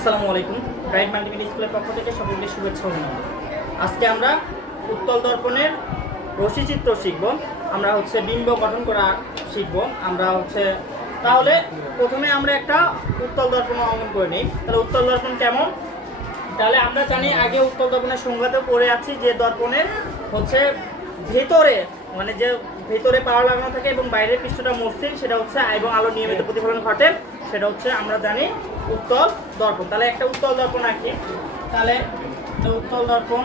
আসসালামু আলাইকুম। Bright multimedia স্কুলের পক্ষ থেকে সকলকে শুভেচ্ছা ও অভিনন্দন। আজকে আমরা উত্তল দর্পণের রশ্মিচিত্র শিখব। আমরা বিম্ব গঠন করা শিখব। তাহলে প্রথমে আমরা একটা উত্তল দর্পণ অঙ্কন করে নিই। তাহলে উত্তল দর্পণ কেমন? তাহলে আমরা জানি আগে উত্তল দর্পণের সংজ্ঞাতেও পড়ে আছি যে দর্পণের ভেতরে যে ভেতরে পাওয়ার লাগানো থাকে এবং বাইরের পৃষ্ঠটা মসৃণ, সেটা এবং আলো নিয়মিত প্রতিফলন ঘটে, সেটা আমরা জানি উত্তল দর্পণ। তাহলে একটা উত্তল দর্পণ আঁকি। তাহলে উত্তল দর্পণ,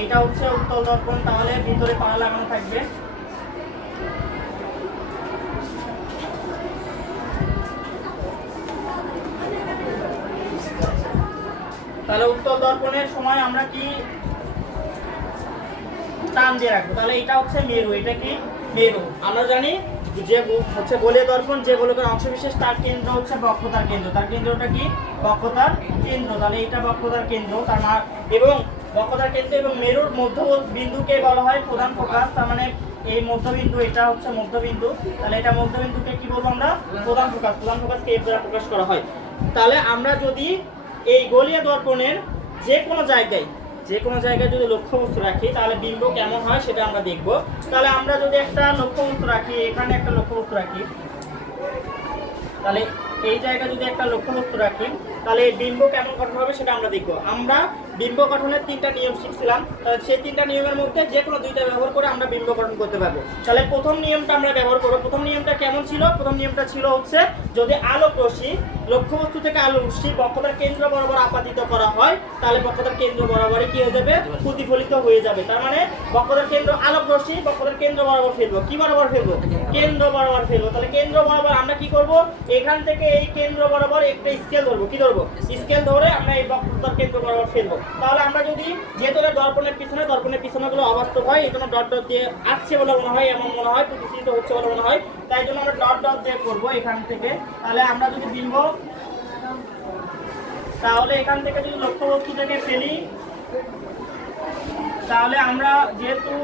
এইটা উত্তল দর্পণ। তাহলে ভিতরে পাওয়ার লাগানো থাকবে। তাহলে উত্তল দর্পণের সময় আমরা কি টান দিয়ে রাখবো। তাহলে এটা মেরু। এটা কি মেরু? আমরা জানি যে গোলীয় দর্পণ, যে গোলকের অংশবিশেষ তার কেন্দ্র বক্রতার কেন্দ্র। তার কেন্দ্রটা কি? বক্রতার কেন্দ্র। তাহলে এটা বক্রতার কেন্দ্র। এবং বক্রতার কেন্দ্র এবং মেরুর মধ্য বিন্দুকে বলা হয় প্রধান ফোকাস। তার মানে এই মধ্যবিন্দু, এটা মধ্যবিন্দু। তাহলে এটা মধ্যবিন্দুকে কি বলবো আমরা? প্রধান ফোকাস। প্রধান ফোকাসকে এফ দ্বারা প্রকাশ করা হয়। তাহলে আমরা যদি এই গোলীয় দর্পণের যে কোনো জায়গায় যদি লক্ষ্যবস্তু রাখি, তাহলে বিম্ব কেমন হয় সেটা আমরা দেখব। তাহলে আমরা যদি একটা লক্ষ্যবস্তু রাখি, এখানে একটা লক্ষ্যবস্তু রাখি, তাহলে এই জায়গায় যদি একটা লক্ষ্যবস্তু রাখি, তাহলে বিম্ব কেমন গঠন হবে সেটা আমরা দেখব। আমরা বিম্ব গঠনের 3টা নিয়ম শিখছিলাম। তাহলে সেই 3টা নিয়মের মধ্যে যে কোনো 2টা ব্যবহার করে আমরা বিম্ব গঠন করতে পারবো। তাহলে প্রথম নিয়মটা আমরা ব্যবহার করব। প্রথম নিয়মটা কেমন ছিল? প্রথম নিয়মটা ছিল যদি আলোক রশ্মি লক্ষ্যবস্তু থেকে আলোক রশ্মি বক্রতার কেন্দ্র বরাবর আপাতিত করা হয়, তাহলে বক্রতার কেন্দ্র বরাবরই কি হয়ে যাবে? প্রতিফলিত হয়ে যাবে। তার মানে বক্রতার কেন্দ্র আলোক রশ্মি বক্রতার কেন্দ্র বরাবর ফেলবো। কি বরাবর ফেলবো? কেন্দ্র বরাবর ফেলবো। তাহলে কেন্দ্র বরাবর আমরা কি করব? এখান থেকে এই কেন্দ্র বরাবর একটা স্কেল ধরবো। কি ধরবো? স্কেল ধরে আমরা এই বক্রতার কেন্দ্র বরাবর ফেলবো। তাহলে আমরা যেহেতু দর্পণের পিছনেগুলো অবাস্তব হয়, এই জন্য ডট ডট দিয়ে আসছে বলে মনে হয়, এমন মনে হয় প্রতিষ্ঠিত হচ্ছে বলে মনে হয়, তাই জন্য আমরা ডট ডট দিয়ে করবো এখান থেকে। তাহলে আমরা যদি বিম্ব, তাহলে এখান থেকে যদি লক্ষ্যবস্তুটাকে ফেলি, তাহলে আমরা যেহেতু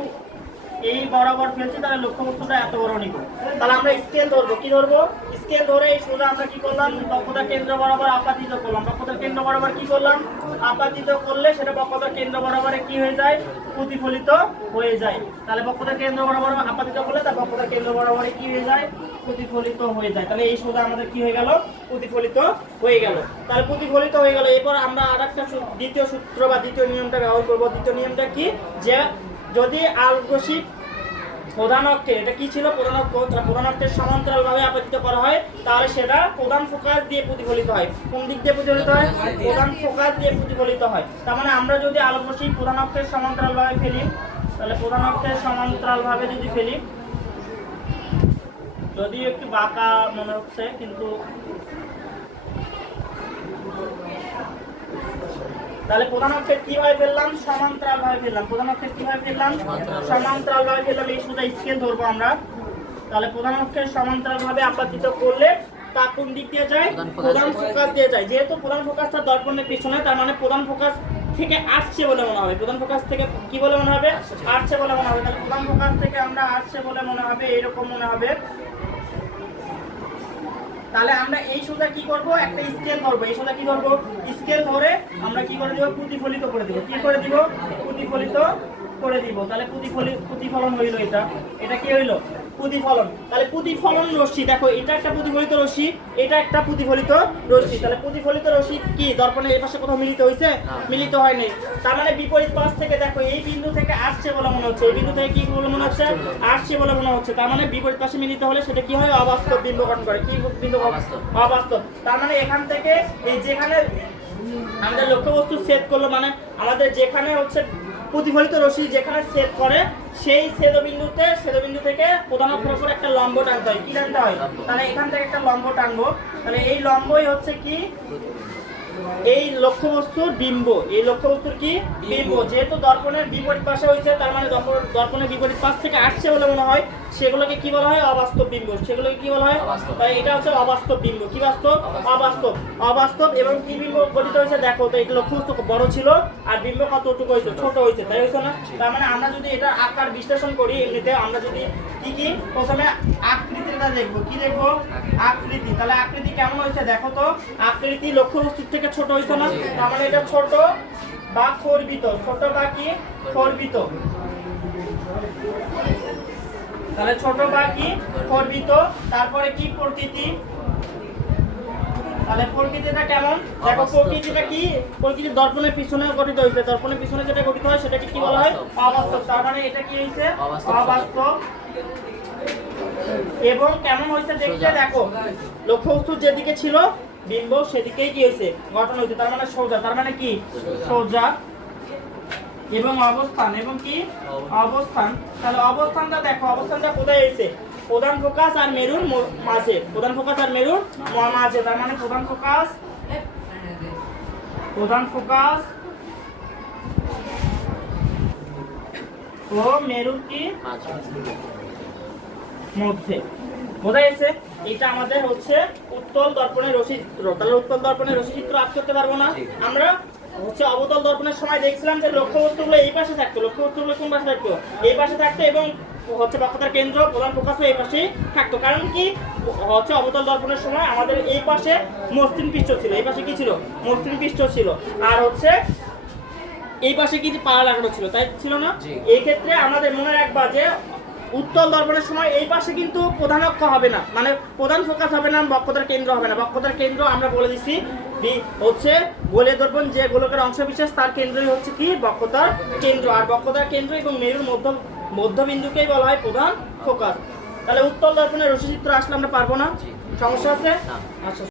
এই বরাবর ফেলছি, তাহলে লক্ষ্যবস্তুটা এত বড় নিব। তাহলে আমরা স্কেল ধরবো। কি ধরবো? স্কেল ধরে এই সোজা আমরা কি করলাম? বক্রতার কেন্দ্র বরাবর আপাতিত করলাম। বক্রতার কেন্দ্র বরাবর কি করলাম? আপাতিত করলে সেটা বক্রতার কেন্দ্র বরাবরে কি হয়ে যায়? প্রতিফলিত হয়ে যায়। তাহলে বক্রতার কেন্দ্র বরাবর আপাতিত করলে তার বক্রতার কেন্দ্র বরাবরে কি হয়ে যায়? প্রতিফলিত হয়ে যায়। তাহলে এই সোজা আমাদের কি হয়ে গেল? প্রতিফলিত হয়ে গেল। তাহলে প্রতিফলিত হয়ে গেল। এরপর আমরা আরেকটা দ্বিতীয় সূত্র বা দ্বিতীয় নিয়মটা ব্যবহার করব। দ্বিতীয় নিয়মটা কি? যে যদি আলোক রশ্মি প্রধান অক্ষের, এটা কি ছিল? প্রধান অক্ষের সমান্তরালভাবে আপতিত করা হয়, তাহলে সেটা প্রধান ফোকাস দিয়ে প্রতিফলিত হয়। কোন দিক দিয়ে প্রতিফলিত হয়? প্রধান ফোকাস দিয়ে প্রতিফলিত হয়। তার মানে আমরা যদি আলোক রশ্মি প্রধান অক্ষের সমান্তরালভাবে ফেলি, তাহলে প্রধান অক্ষের সমান্তরালভাবে যদি ফেলি, যদিও একটু বাঁকা মনে হচ্ছে, কিন্তু তাহলে প্রধান অক্ষের কিভাবে ফেললাম? সমান্তরালভাবে ফেললাম। প্রধান অক্ষের কিভাবে ফেললাম? সমান্তরালভাবে ফেললাম। এই সোজা স্কেল ধরবো আমরা। তাহলে প্রধান অক্ষের সমান্তরালভাবে আপাতিত করলে তা কোন দিক দিয়ে যায়? প্রধান ফোকাস দিয়ে যায়। যেহেতু প্রধান ফোকাসটা দর্পণের পিছনে, তার মানে প্রধান ফোকাস থেকে আসছে বলে মনে হবে। প্রধান ফোকাস থেকে কি বলে মনে হবে? আসছে বলে মনে হবে। তাহলে প্রধান ফোকাস থেকে আমরা আসছে বলে মনে হবে, এরকম মনে হবে। তাহলে আমরা এই সোজা কি করব? একটা স্কেল ধরবো। এই সোজা কি করব? স্কেল ধরে আমরা কি করে দিব? প্রতিফলিত করে দিব। কি করে দিব? প্রতিফলিত করে দিব। তাহলে প্রতিফলন হইল। এটা কি হইল? প্রতিফলন। তাহলে প্রতিফলন রশ্মি, দেখো এটা একটা প্রতিফলিত রশ্মি, এটা একটা প্রতিফলিত রশ্মি। তাহলে প্রতিফলিত রশ্মি কি দর্পণের এই পাশে কোথাও মিলিত হয়েছে? মিলিত হয়নি। তার মানে বিপরীত পাশ থেকে দেখো এই বিন্দু থেকে আসছে বলে মনে হচ্ছে। এই বিন্দু থেকে কি বলে মনে হচ্ছে? আসছে বলে মনে হচ্ছে। তার মানে বিপরীত পাশে মিলিত হলে সেটা কি হয়? অবাস্তব বিম্ব গঠন করে। কি বিন্দু? অবাস্তব। তার মানে এখান থেকে এই যেখানে আমাদের লক্ষ্যবস্তু সেট করলো, মানে আমাদের যেখানে প্রতিফলিত রশ্মি যেখানে সেট করে, সেই ছেদবিন্দু থেকে প্রধান অক্ষের উপর একটা লম্ব টানতে হয়। কি টানতে হয়? তাহলে এখান থেকে একটা লম্ব টানবো। তাহলে এই লম্বই কি? এই লক্ষ্যবস্তুর বিম্ব। এই লক্ষ্যবস্তুর কি? বিম্ব। যেহেতু দর্পণের বিপরীত পাশে হয়েছে, তার মানে দর্পণের বিপরীত পাশ থেকে আসছে বলে মনে হয়, সেগুলোকে কি বলা হয়? অবাস্তব বিম্ব। সেগুলোকে কি বলা হয়? তাই এটা অবাস্তব বিম্ব। কি বাস্তব? অবাস্তব। এবং কি বিম্ব গঠিত হয়েছে দেখো তো। এটা লক্ষ্যবস্তু বড় ছিল আর বিম্ব কতটুকু হয়েছে? ছোট হয়েছে, তাই হয়েছে না? তার মানে আমরা যদি এটা আকার বিশ্লেষণ করি, এমনিতে আমরা যদি কি প্রথমে আকৃতিটা দেখবো। কি দেখবো? আকৃতি। তাহলে আকৃতি কেমন হয়েছে দেখো তো। আকৃতি লক্ষ্যবস্তুর থেকে ছোট ছোট হইছে না, তার মানে এটা ছোট বা খর্বিত, ছোট বা কি খর্বিত, তাহলে ছোট বা কি খর্বিত। তারপরে কি প্রকৃতি, তাহলে প্রকৃতিটা কেমন দেখো, প্রকৃতিটা কি প্রকৃতির দর্পণের পিছনে গঠিত হয়েছে, দর্পণের পিছনে যেটা গঠিত হয় সেটাকে কি বলা হয় অবাস্তব, তার মানে এটা কি হয়েছে অবাস্তব। এবং কেমন হয়েছে দেখতে দেখো, লক্ষ্যবস্তু যেদিকে ছিল বিম্ব সেদিকেই কি হয়েছে গঠন হয়েছে, তার মানে সোজা, তার মানে কি সোজা। এবং অবস্থান, এবং কি অবস্থান, তাহলে অবস্থানটা দেখো, অবস্থানটা কোথায় এসেছে প্রধান ফোকাস আর মেরুর মাঝে, প্রধান ফোকাস আর মেরুর মাঝে, তার মানে প্রধান ফোকাস ও মেরুর কি মধ্যে, বোঝা গেছে। এটা আমাদের হচ্ছে উত্তল দর্পণের রশ্মিচিত্র। তাহলে উত্তল দর্পণের রশ্মিচিত্র আঁকতে করতে পারবো না আমরা, হচ্ছে অবতল দর্পণের সময় দেখছিলাম যে লক্ষ্যবস্তুগুলো এই পাশে থাকতো, লক্ষ্যবস্তুগুলো কোন পাশে থাকতো এই পাশে থাকতো, এবং হচ্ছে বক্রতার কেন্দ্র প্রধান ফোকাসও এই পাশে থাকতো। কারণ কি হচ্ছে অবতল দর্পণের সময় আমাদের এই পাশে মসৃণ পৃষ্ঠ ছিল, এই পাশে কি ছিল মসৃণ পৃষ্ঠ ছিল, আর হচ্ছে এই পাশে কি পাড়া লাগানো ছিল, তাই ছিল না। এই ক্ষেত্রে আমাদের মনে রাখবা যে উত্তল দর্পণের সময় এই পাশে কিন্তু প্রধান অক্ষ হবে না, মানে প্রধান ফোকাস হবে না, বক্রতার কেন্দ্র হবে না। বক্রতার কেন্দ্র আমরা বলে দিচ্ছি হচ্ছে গোলীয় দর্পণ যে গোলকের অংশবিশেষ তার কেন্দ্রই হচ্ছে কি বক্রতার কেন্দ্র, আর বক্রতার কেন্দ্র এবং মেরুর মধ্যবিন্দুকেই বলা হয় প্রধান ফোকাস। তাহলে উত্তল দর্পণের রশ্মিচিত্র আসলে আমরা পারবো না, সমস্যা আছে। আচ্ছা।